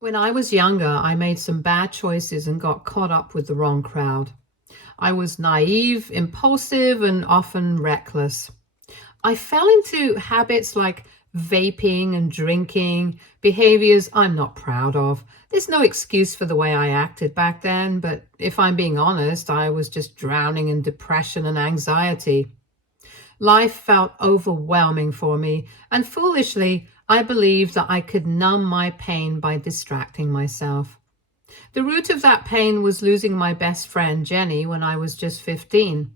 When I was younger, I made some bad choices and got caught up with the wrong crowd. I was naive, impulsive, and often reckless. I fell into habits like vaping and drinking, behaviors I'm not proud of. There's no excuse for the way I acted back then, but if I'm being honest, I was just drowning in depression and anxiety. Life felt overwhelming for me, and foolishly, I believed that I could numb my pain by distracting myself. The root of that pain was losing my best friend, Jenny, when I was just 15.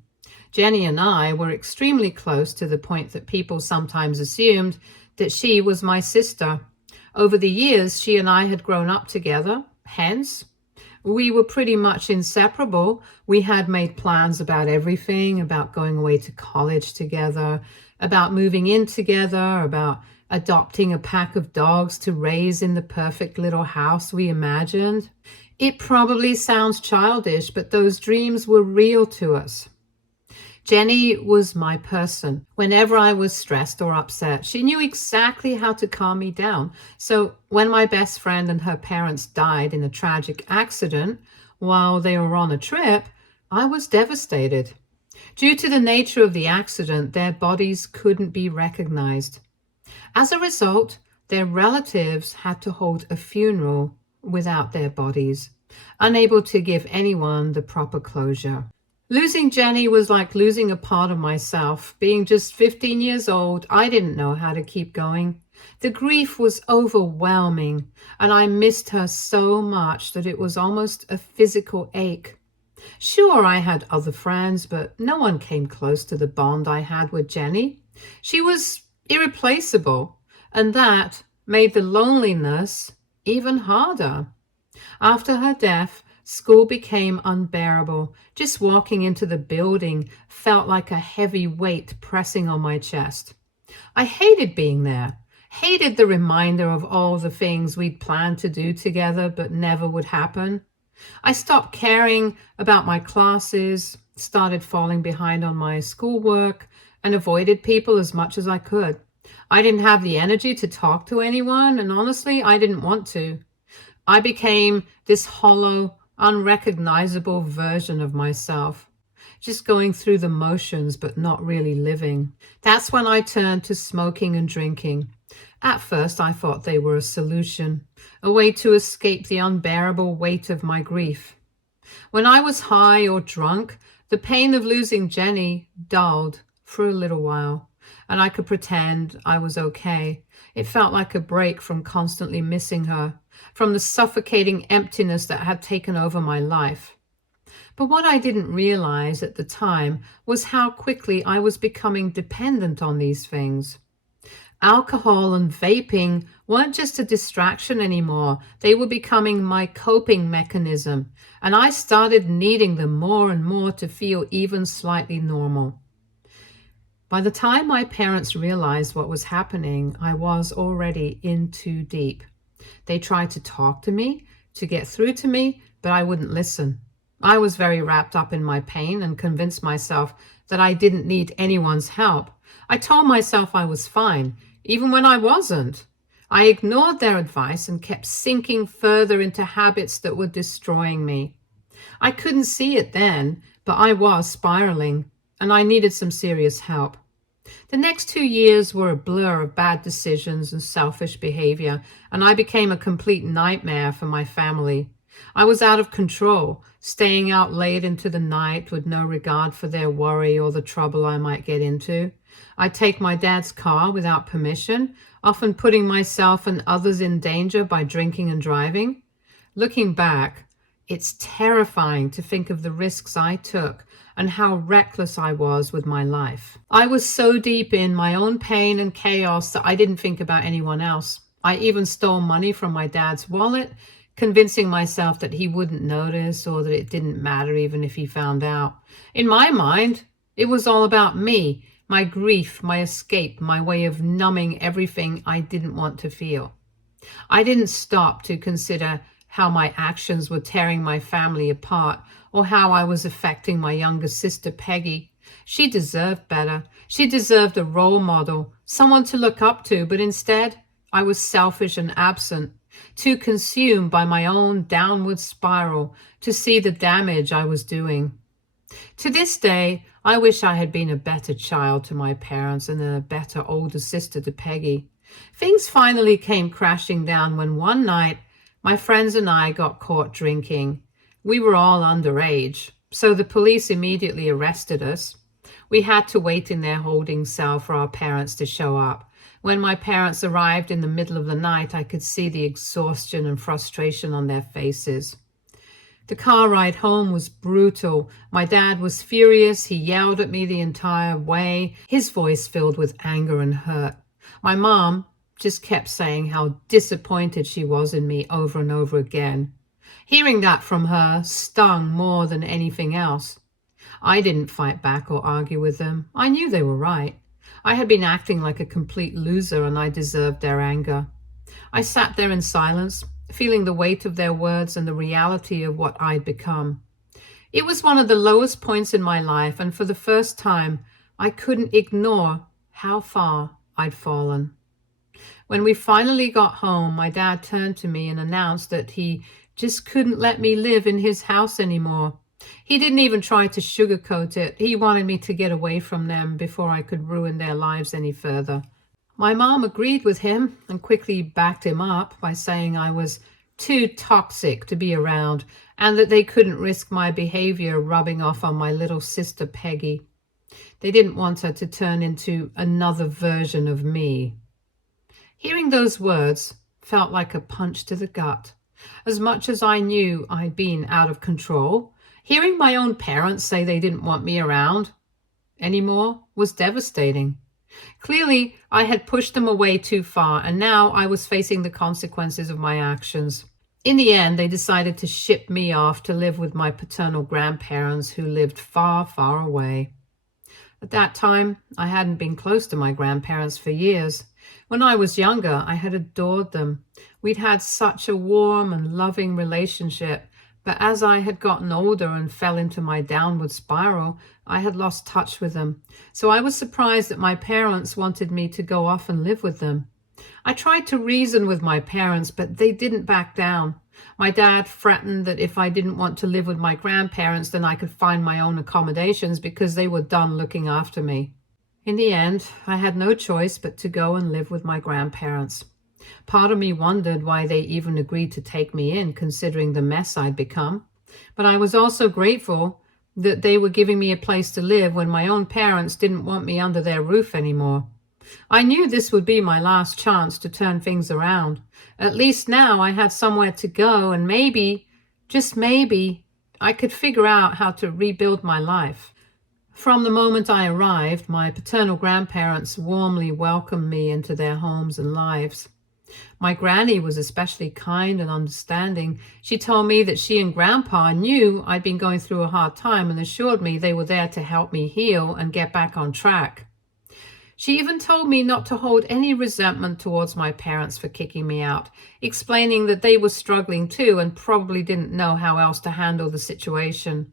Jenny and I were extremely close to the point that people sometimes assumed that she was my sister. Over the years, she and I had grown up together, hence, we were pretty much inseparable. We had made plans about everything, about going away to college together, about moving in together, about adopting a pack of dogs to raise in the perfect little house we imagined. It probably sounds childish, but those dreams were real to us. Jenny was my person. Whenever I was stressed or upset, she knew exactly how to calm me down. So when my best friend and her parents died in a tragic accident while they were on a trip, I was devastated. Due to the nature of the accident, their bodies couldn't be recognized. As a result, their relatives had to hold a funeral without their bodies, unable to give anyone the proper closure. Losing Jenny was like losing a part of myself. Being just 15 years old, I didn't know how to keep going. The grief was overwhelming, and I missed her so much that it was almost a physical ache. Sure, I had other friends, but no one came close to the bond I had with Jenny. She was irreplaceable, and that made the loneliness even harder. After her death, school became unbearable. Just walking into the building felt like a heavy weight pressing on my chest. I hated being there, hated the reminder of all the things we'd planned to do together but never would happen. I stopped caring about my classes, started falling behind on my schoolwork, and avoided people as much as I could. I didn't have the energy to talk to anyone, and honestly, I didn't want to. I became this hollow, unrecognizable version of myself, just going through the motions but not really living. That's when I turned to smoking and drinking. At first, I thought they were a solution, a way to escape the unbearable weight of my grief. When I was high or drunk, the pain of losing Jenny dulled for a little while, and I could pretend I was okay. It felt like a break from constantly missing her, from the suffocating emptiness that had taken over my life. But what I didn't realize at the time was how quickly I was becoming dependent on these things. Alcohol and vaping weren't just a distraction anymore. They were becoming my coping mechanism, and I started needing them more and more to feel even slightly normal. By the time my parents realized what was happening, I was already in too deep. They tried to talk to me, to get through to me, but I wouldn't listen. I was very wrapped up in my pain and convinced myself that I didn't need anyone's help. I told myself I was fine, even when I wasn't. I ignored their advice and kept sinking further into habits that were destroying me. I couldn't see it then, but I was spiraling, and I needed some serious help. The next 2 years were a blur of bad decisions and selfish behavior, and I became a complete nightmare for my family. I was out of control, staying out late into the night with no regard for their worry or the trouble I might get into. I'd take my dad's car without permission, often putting myself and others in danger by drinking and driving. Looking back, it's terrifying to think of the risks I took and how reckless I was with my life. I was so deep in my own pain and chaos that I didn't think about anyone else. I even stole money from my dad's wallet, convincing myself that he wouldn't notice or that it didn't matter even if he found out. In my mind, it was all about me, my grief, my escape, my way of numbing everything I didn't want to feel. I didn't stop to consider how my actions were tearing my family apart or how I was affecting my younger sister, Peggy. She deserved better. She deserved a role model, someone to look up to, but instead, I was selfish and absent. too consumed by my own downward spiral to see the damage I was doing. To this day, I wish I had been a better child to my parents and a better older sister to Peggy. Things finally came crashing down when one night my friends and I got caught drinking. We were all underage, so the police immediately arrested us. We had to wait in their holding cell for our parents to show up. When my parents arrived in the middle of the night, I could see the exhaustion and frustration on their faces. The car ride home was brutal. My dad was furious. He yelled at me the entire way, his voice filled with anger and hurt. My mom just kept saying how disappointed she was in me over and over again. Hearing that from her stung more than anything else. I didn't fight back or argue with them. I knew they were right. I had been acting like a complete loser and I deserved their anger. I sat there in silence, feeling the weight of their words and the reality of what I'd become. It was one of the lowest points in my life, and for the first time, I couldn't ignore how far I'd fallen. When we finally got home, my dad turned to me and announced that he just couldn't let me live in his house anymore. He didn't even try to sugarcoat it. He wanted me to get away from them before I could ruin their lives any further. My mom agreed with him and quickly backed him up by saying I was too toxic to be around and that they couldn't risk my behavior rubbing off on my little sister Peggy. They didn't want her to turn into another version of me. Hearing those words felt like a punch to the gut. As much as I knew I'd been out of control, hearing my own parents say they didn't want me around anymore was devastating. Clearly, I had pushed them away too far, and now I was facing the consequences of my actions. In the end, they decided to ship me off to live with my paternal grandparents who lived far, far away. At that time, I hadn't been close to my grandparents for years. When I was younger, I had adored them. We'd had such a warm and loving relationship, but as I had gotten older and fell into my downward spiral, I had lost touch with them. So I was surprised that my parents wanted me to go off and live with them. I tried to reason with my parents, but they didn't back down. My dad threatened that if I didn't want to live with my grandparents, then I could find my own accommodations because they were done looking after me. In the end, I had no choice but to go and live with my grandparents. Part of me wondered why they even agreed to take me in, considering the mess I'd become. But I was also grateful that they were giving me a place to live when my own parents didn't want me under their roof anymore. I knew this would be my last chance to turn things around. At least now I had somewhere to go, and maybe, just maybe, I could figure out how to rebuild my life. From the moment I arrived, my paternal grandparents warmly welcomed me into their homes and lives. My granny was especially kind and understanding. She told me that she and Grandpa knew I'd been going through a hard time and assured me they were there to help me heal and get back on track. She even told me not to hold any resentment towards my parents for kicking me out, explaining that they were struggling too and probably didn't know how else to handle the situation.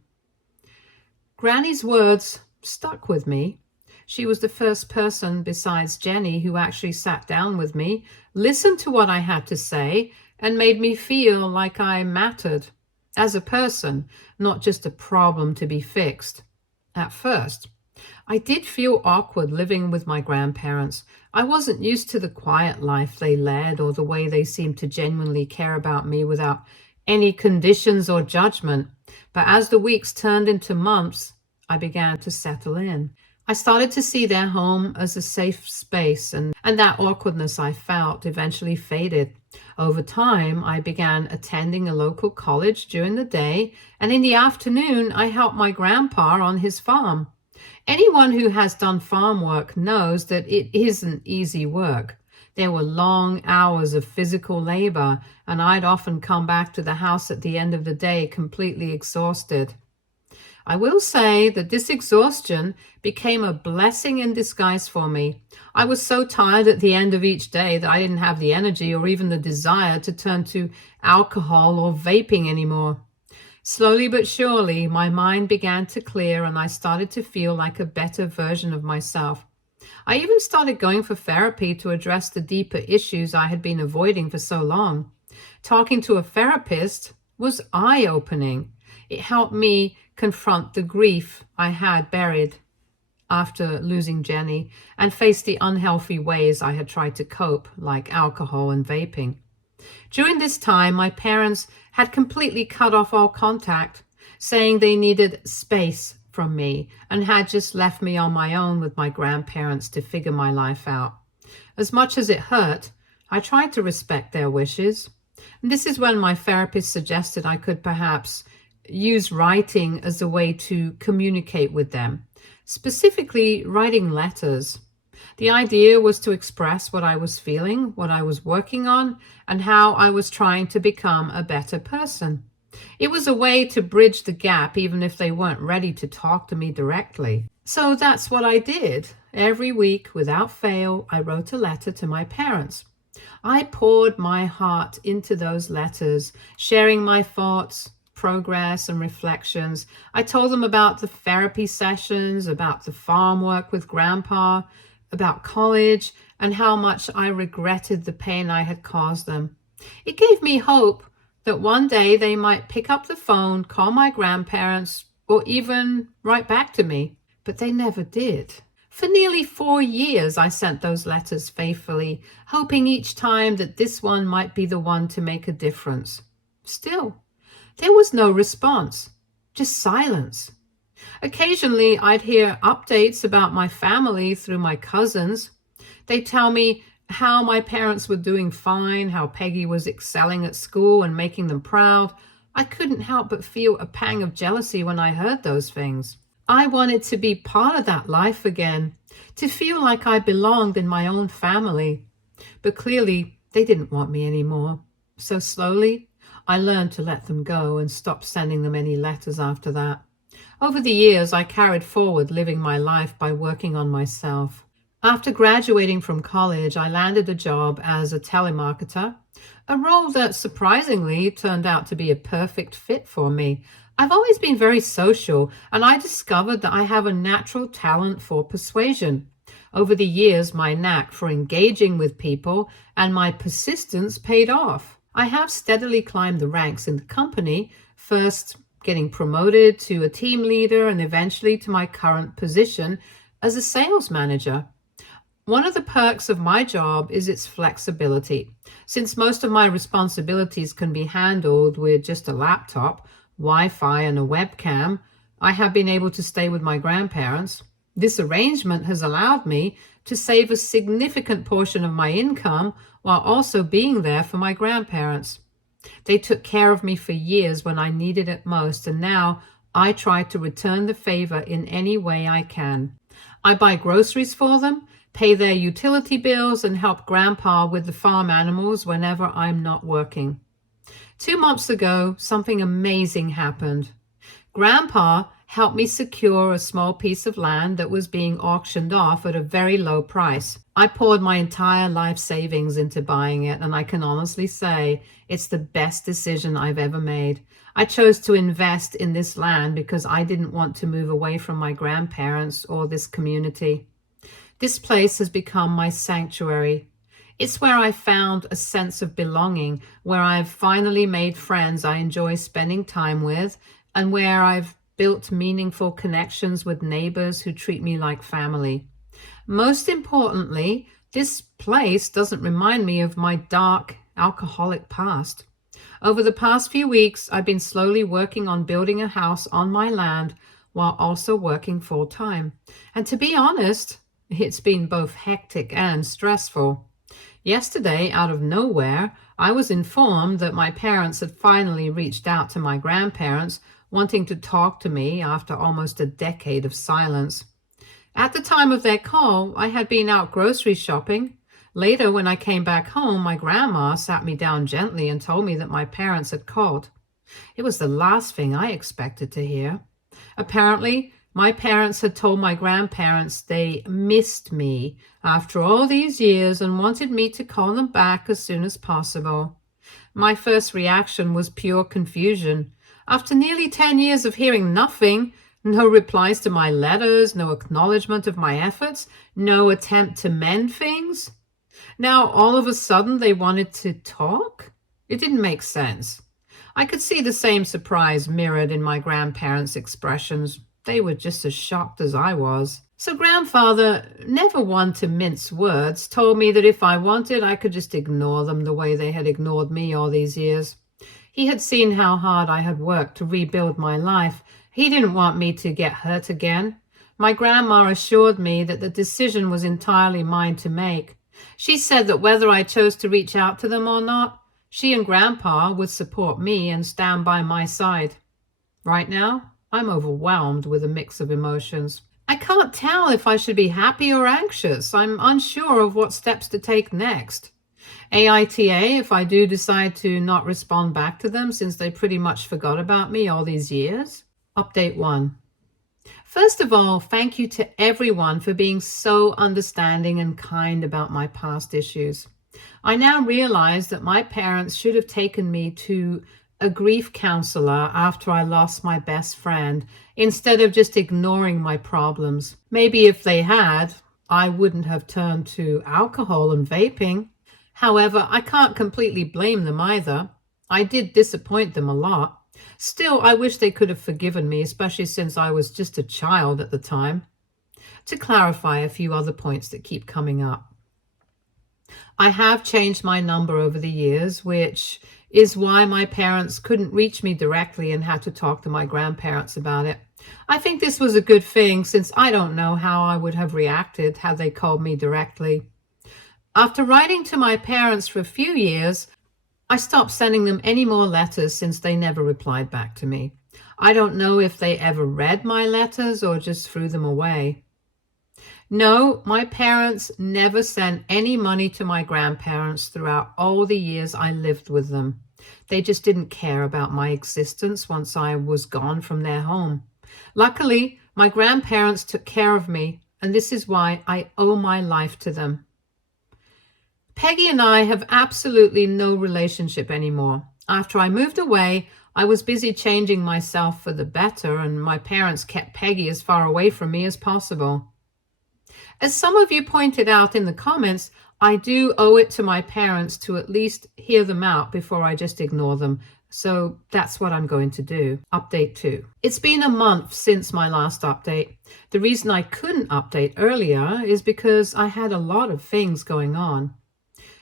Granny's words stuck with me. She was the first person besides Jenny who actually sat down with me, listened to what I had to say, and made me feel like I mattered as a person, not just a problem to be fixed. At first, I did feel awkward living with my grandparents. I wasn't used to the quiet life they led or the way they seemed to genuinely care about me without any conditions or judgment. But as the weeks turned into months, I began to settle in. I started to see their home as a safe space, and that awkwardness I felt eventually faded. Over time, I began attending a local college during the day, and in the afternoon, I helped my grandpa on his farm. Anyone who has done farm work knows that it isn't easy work. There were long hours of physical labor, and I'd often come back to the house at the end of the day completely exhausted. I will say that this exhaustion became a blessing in disguise for me. I was so tired at the end of each day that I didn't have the energy or even the desire to turn to alcohol or vaping anymore. Slowly but surely, my mind began to clear and I started to feel like a better version of myself. I even started going for therapy to address the deeper issues I had been avoiding for so long. Talking to a therapist was eye-opening. It helped me confront the grief I had buried after losing Jenny and face the unhealthy ways I had tried to cope, like alcohol and vaping. During this time, my parents had completely cut off all contact, saying they needed space from me and had just left me on my own with my grandparents to figure my life out. As much as it hurt, I tried to respect their wishes. And this is when my therapist suggested I could perhaps use writing as a way to communicate with them, specifically writing letters. The idea was to express what I was feeling, what I was working on, and how I was trying to become a better person. It was a way to bridge the gap even if they weren't ready to talk to me directly. So that's what I did. Every week, without fail, I wrote a letter to my parents. I poured my heart into those letters, sharing my thoughts, progress, and reflections. I told them about the therapy sessions, about the farm work with Grandpa, about college, and how much I regretted the pain I had caused them. It gave me hope that one day they might pick up the phone, call my grandparents, or even write back to me. But they never did. For nearly 4 years, I sent those letters faithfully, hoping each time that this one might be the one to make a difference. Still, there was no response, just silence. Occasionally, I'd hear updates about my family through my cousins. They'd tell me how my parents were doing fine, how Peggy was excelling at school and making them proud. I couldn't help but feel a pang of jealousy when I heard those things. I wanted to be part of that life again, to feel like I belonged in my own family. But clearly, they didn't want me anymore. So slowly, I learned to let them go and stop sending them any letters after that. Over the years, I carried forward living my life by working on myself. After graduating from college, I landed a job as a telemarketer, a role that surprisingly turned out to be a perfect fit for me. I've always been very social, and I discovered that I have a natural talent for persuasion. Over the years, my knack for engaging with people and my persistence paid off. I have steadily climbed the ranks in the company, first getting promoted to a team leader and eventually to my current position as a sales manager. One of the perks of my job is its flexibility. Since most of my responsibilities can be handled with just a laptop, Wi-Fi, and a webcam, I have been able to stay with my grandparents. This arrangement has allowed me to save a significant portion of my income while also being there for my grandparents. They took care of me for years when I needed it most, and now I try to return the favor in any way I can. I buy groceries for them, pay their utility bills, and help Grandpa with the farm animals whenever I'm not working. 2 months ago, something amazing happened. Grandpa helped me secure a small piece of land that was being auctioned off at a very low price. I poured my entire life savings into buying it, and I can honestly say it's the best decision I've ever made. I chose to invest in this land because I didn't want to move away from my grandparents or this community. This place has become my sanctuary. It's where I found a sense of belonging, where I've finally made friends I enjoy spending time with, and where I've built meaningful connections with neighbors who treat me like family. Most importantly, this place doesn't remind me of my dark, alcoholic past. Over the past few weeks, I've been slowly working on building a house on my land while also working full-time. And to be honest, it's been both hectic and stressful. Yesterday, out of nowhere, I was informed that my parents had finally reached out to my grandparents, wanting to talk to me after almost a decade of silence. At the time of their call, I had been out grocery shopping. Later, when I came back home, my grandma sat me down gently and told me that my parents had called. It was the last thing I expected to hear. Apparently, my parents had told my grandparents they missed me after all these years and wanted me to call them back as soon as possible. My first reaction was pure confusion. After nearly 10 years of hearing nothing, no replies to my letters, no acknowledgement of my efforts, no attempt to mend things, now all of a sudden they wanted to talk? It didn't make sense. I could see the same surprise mirrored in my grandparents' expressions. They were just as shocked as I was. So grandfather, never one to mince words, told me that if I wanted, I could just ignore them the way they had ignored me all these years. He had seen how hard I had worked to rebuild my life. He didn't want me to get hurt again. My grandma assured me that the decision was entirely mine to make. She said that whether I chose to reach out to them or not, she and Grandpa would support me and stand by my side. Right now, I'm overwhelmed with a mix of emotions. I can't tell if I should be happy or anxious. I'm unsure of what steps to take next. AITA, if I do decide to not respond back to them since they pretty much forgot about me all these years. Update 1. First of all, thank you to everyone for being so understanding and kind about my past issues. I now realize that my parents should have taken me to a grief counselor after I lost my best friend, instead of just ignoring my problems. Maybe if they had, I wouldn't have turned to alcohol and vaping. However, I can't completely blame them either. I did disappoint them a lot. Still, I wish they could have forgiven me, especially since I was just a child at the time. To clarify a few other points that keep coming up. I have changed my number over the years, which is why my parents couldn't reach me directly and had to talk to my grandparents about it. I think this was a good thing, since I don't know how I would have reacted had they called me directly. After writing to my parents for a few years, I stopped sending them any more letters since they never replied back to me. I don't know if they ever read my letters or just threw them away. No, my parents never sent any money to my grandparents throughout all the years I lived with them. They just didn't care about my existence once I was gone from their home. Luckily, my grandparents took care of me, and this is why I owe my life to them. Peggy and I have absolutely no relationship anymore. After I moved away, I was busy changing myself for the better, and my parents kept Peggy as far away from me as possible. As some of you pointed out in the comments, I do owe it to my parents to at least hear them out before I just ignore them. So that's what I'm going to do. Update 2. It's been a month since my last update. The reason I couldn't update earlier is because I had a lot of things going on.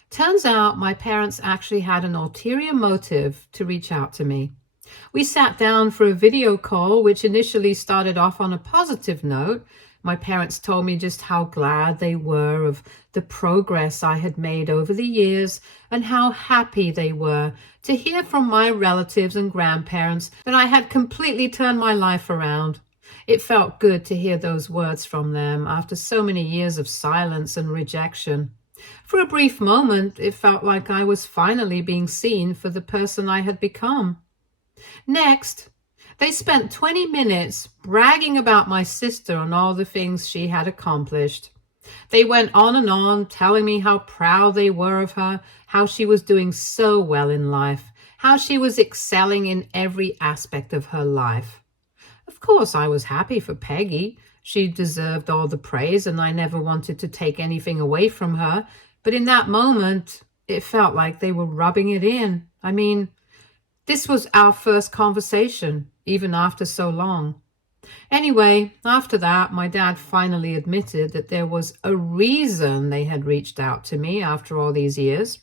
Turns out my parents actually had an ulterior motive to reach out to me. We sat down for a video call, which initially started off on a positive note. My parents told me just how glad they were of the progress I had made over the years and how happy they were to hear from my relatives and grandparents that I had completely turned my life around. It felt good to hear those words from them after so many years of silence and rejection. For a brief moment, it felt like I was finally being seen for the person I had become. Next, they spent 20 minutes bragging about my sister and all the things she had accomplished. They went on and on, telling me how proud they were of her, how she was doing so well in life, how she was excelling in every aspect of her life. Of course, I was happy for Peggy. She deserved all the praise, and I never wanted to take anything away from her. But in that moment, it felt like they were rubbing it in. I mean, this was our first conversation, even after so long. Anyway, after that, my dad finally admitted that there was a reason they had reached out to me after all these years.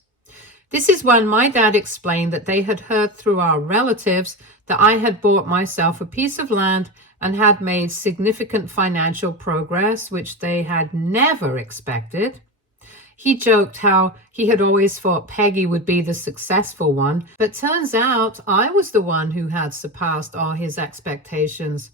This is when my dad explained that they had heard through our relatives that I had bought myself a piece of land and had made significant financial progress, which they had never expected. He joked how he had always thought Peggy would be the successful one, but turns out I was the one who had surpassed all his expectations.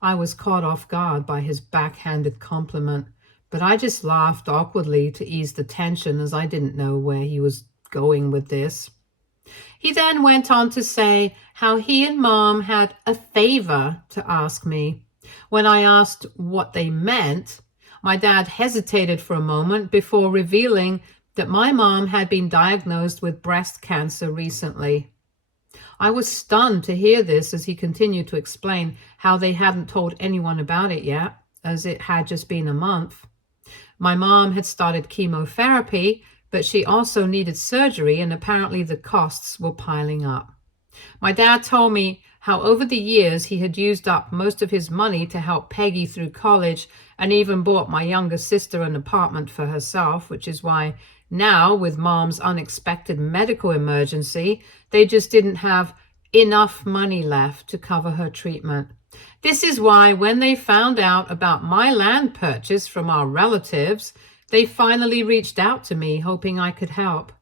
I was caught off guard by his backhanded compliment, but I just laughed awkwardly to ease the tension, as I didn't know where he was going with this. He then went on to say how he and Mom had a favor to ask me. When I asked what they meant, my dad hesitated for a moment before revealing that my mom had been diagnosed with breast cancer recently. I was stunned to hear this as he continued to explain how they hadn't told anyone about it yet, as it had just been a month. My mom had started chemotherapy, but she also needed surgery, and apparently the costs were piling up. My dad told me how over the years he had used up most of his money to help Peggy through college, and even bought my younger sister an apartment for herself, which is why now, with Mom's unexpected medical emergency, they just didn't have enough money left to cover her treatment. This is why when they found out about my land purchase from our relatives, they finally reached out to me, hoping I could help.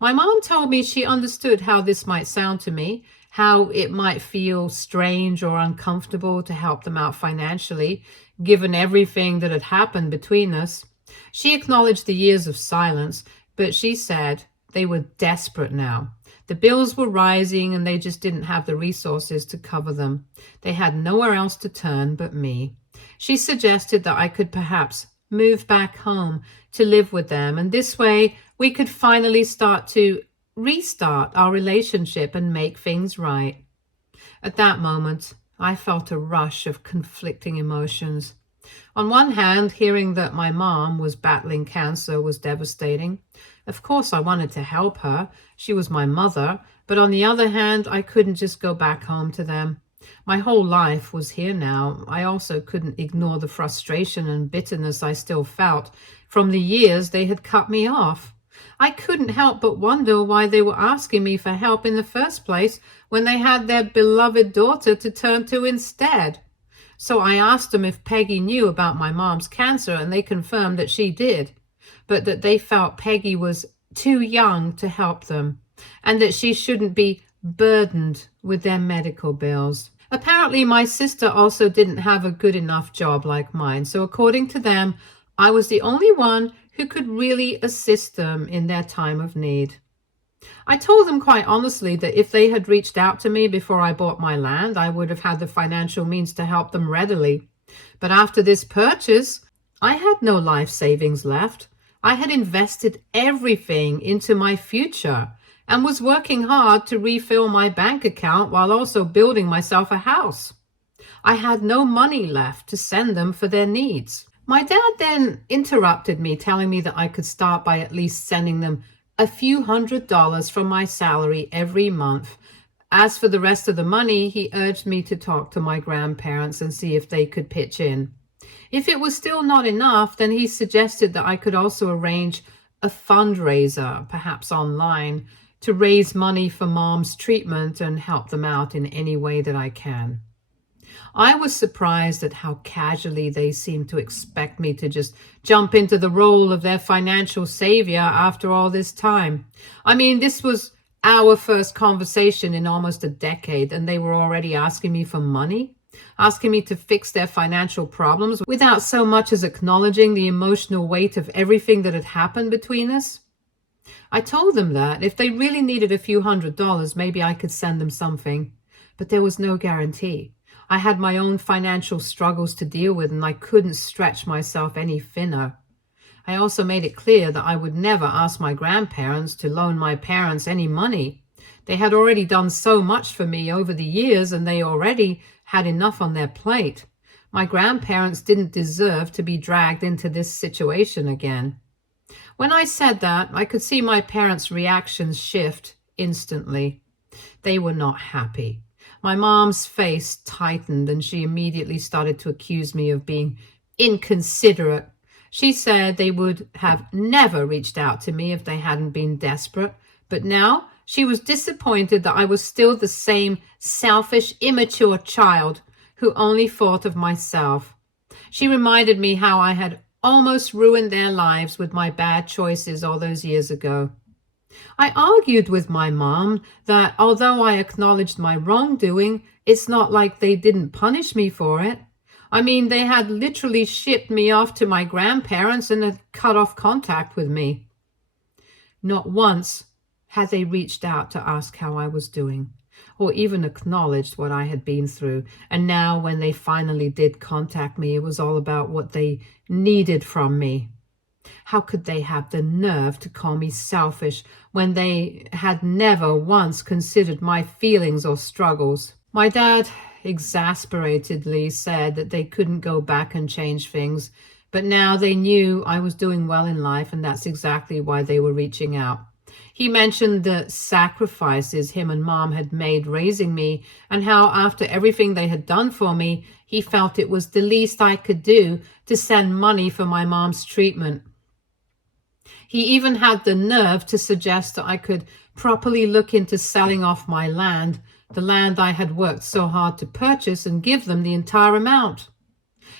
My mom told me she understood how this might sound to me, how it might feel strange or uncomfortable to help them out financially, given everything that had happened between us. She acknowledged the years of silence, but she said they were desperate now. The bills were rising and they just didn't have the resources to cover them. They had nowhere else to turn but me. She suggested that I could perhaps move back home to live with them, and this way we could finally start to restart our relationship and make things right. At that moment, I felt a rush of conflicting emotions. On one hand, hearing that my mom was battling cancer was devastating. Of course, I wanted to help her. She was my mother. But on the other hand, I couldn't just go back home to them. My whole life was here now. I also couldn't ignore the frustration and bitterness I still felt from the years they had cut me off. I couldn't help but wonder why they were asking me for help in the first place when they had their beloved daughter to turn to instead. So I asked them if Peggy knew about my mom's cancer, and they confirmed that she did, but that they felt Peggy was too young to help them, and that she shouldn't be burdened with their medical bills. Apparently, my sister also didn't have a good enough job like mine, so according to them, I was the only one who could really assist them in their time of need. I told them quite honestly that if they had reached out to me before I bought my land, I would have had the financial means to help them readily. But after this purchase, I had no life savings left. I had invested everything into my future and was working hard to refill my bank account while also building myself a house. I had no money left to send them for their needs. My dad then interrupted me, telling me that I could start by at least sending them a few $100s from my salary every month. As for the rest of the money, he urged me to talk to my grandparents and see if they could pitch in. If it was still not enough, then he suggested that I could also arrange a fundraiser, perhaps online, to raise money for Mom's treatment and help them out in any way that I can. I was surprised at how casually they seemed to expect me to just jump into the role of their financial savior after all this time. I mean, this was our first conversation in almost a decade, and they were already asking me for money, asking me to fix their financial problems without so much as acknowledging the emotional weight of everything that had happened between us. I told them that if they really needed a few $100s, maybe I could send them something, but there was no guarantee. I had my own financial struggles to deal with, and I couldn't stretch myself any thinner. I also made it clear that I would never ask my grandparents to loan my parents any money. They had already done so much for me over the years, and they already had enough on their plate. My grandparents didn't deserve to be dragged into this situation again. When I said that, I could see my parents' reactions shift instantly. They were not happy. My mom's face tightened, and she immediately started to accuse me of being inconsiderate. She said they would have never reached out to me if they hadn't been desperate, but now she was disappointed that I was still the same selfish, immature child who only thought of myself. She reminded me how I had almost ruined their lives with my bad choices all those years ago. I argued with my mom that although I acknowledged my wrongdoing, it's not like they didn't punish me for it. I mean, they had literally shipped me off to my grandparents and had cut off contact with me. Not once had they reached out to ask how I was doing, or even acknowledged what I had been through. And now when they finally did contact me, it was all about what they needed from me. How could they have the nerve to call me selfish when they had never once considered my feelings or struggles? My dad exasperatedly said that they couldn't go back and change things, But now they knew I was doing well in life, and that's exactly why they were reaching out. He mentioned the sacrifices him and Mom had made raising me, and how after everything they had done for me, he felt it was the least I could do to send money for my mom's treatment. He even had the nerve to suggest that I could properly look into selling off my land, the land I had worked so hard to purchase, and give them the entire amount.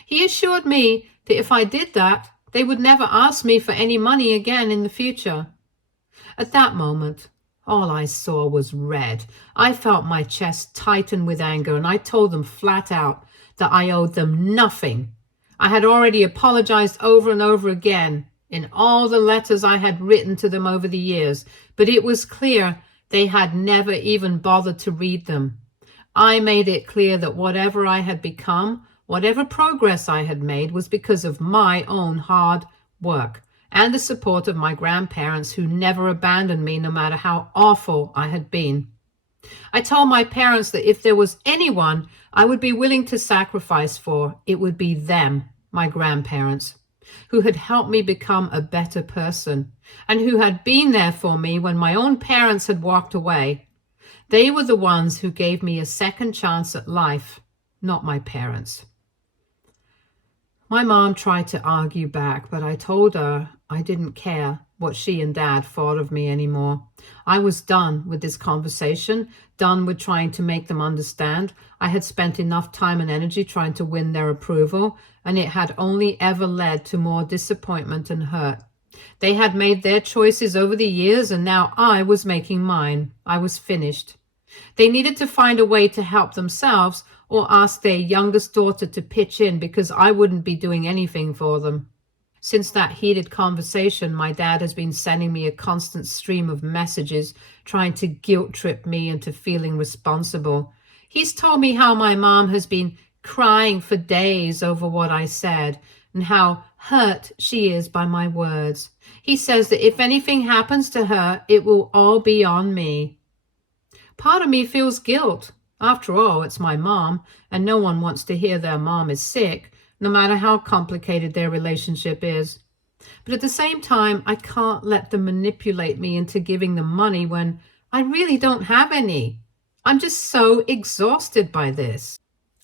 He assured me that if I did that, they would never ask me for any money again in the future. At that moment, all I saw was red. I felt my chest tighten with anger, and I told them flat out that I owed them nothing. I had already apologized over and over again in all the letters I had written to them over the years, but it was clear they had never even bothered to read them. I made it clear that whatever I had become, whatever progress I had made, was because of my own hard work and the support of my grandparents, who never abandoned me no matter how awful I had been. I told my parents that if there was anyone I would be willing to sacrifice for, it would be them, my grandparents, who had helped me become a better person and who had been there for me when my own parents had walked away. They were the ones who gave me a second chance at life, not my parents. My mom tried to argue back, but I told her I didn't care what she and Dad thought of me anymore. I was done with this conversation, done with trying to make them understand. I had spent enough time and energy trying to win their approval, and it had only ever led to more disappointment and hurt. They had made their choices over the years, and now I was making mine. I was finished. They needed to find a way to help themselves or ask their youngest daughter to pitch in, because I wouldn't be doing anything for them. Since that heated conversation, my dad has been sending me a constant stream of messages trying to guilt trip me into feeling responsible. He's told me how my mom has been crying for days over what I said and how hurt she is by my words. He says that if anything happens to her, it will all be on me. Part of me feels guilt. After all, it's my mom, and no one wants to hear their mom is sick, no matter how complicated their relationship is. But at the same time, I can't let them manipulate me into giving them money when I really don't have any. I'm just so exhausted by this.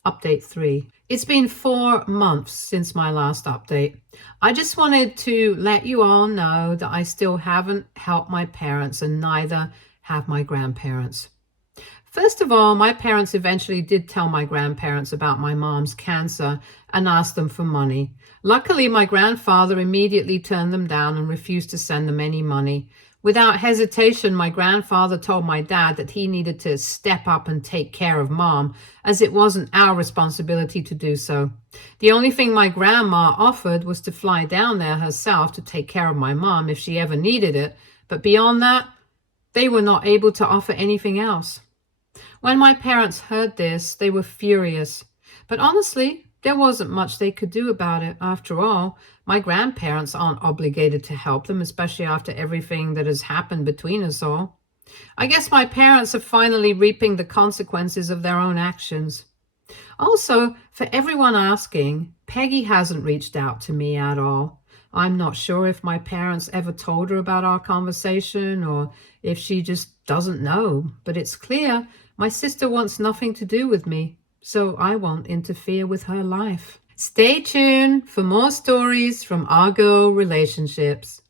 Update 3. It's been 4 months since my last update. I just wanted to let you all know that I still haven't helped my parents, and neither have my grandparents. First of all, my parents eventually did tell my grandparents about my mom's cancer and asked them for money. Luckily, my grandfather immediately turned them down and refused to send them any money. Without hesitation, my grandfather told my dad that he needed to step up and take care of Mom, as it wasn't our responsibility to do so. The only thing my grandma offered was to fly down there herself to take care of my mom if she ever needed it, but beyond that, they were not able to offer anything else. When my parents heard this, they were furious. But honestly, there wasn't much they could do about it. After all, my grandparents aren't obligated to help them, especially after everything that has happened between us all. I guess my parents are finally reaping the consequences of their own actions. Also, for everyone asking, Peggy hasn't reached out to me at all. I'm not sure if my parents ever told her about our conversation or if she just doesn't know, but it's clear my sister wants nothing to do with me, so I won't interfere with her life. Stay tuned for more stories from our girl relationships.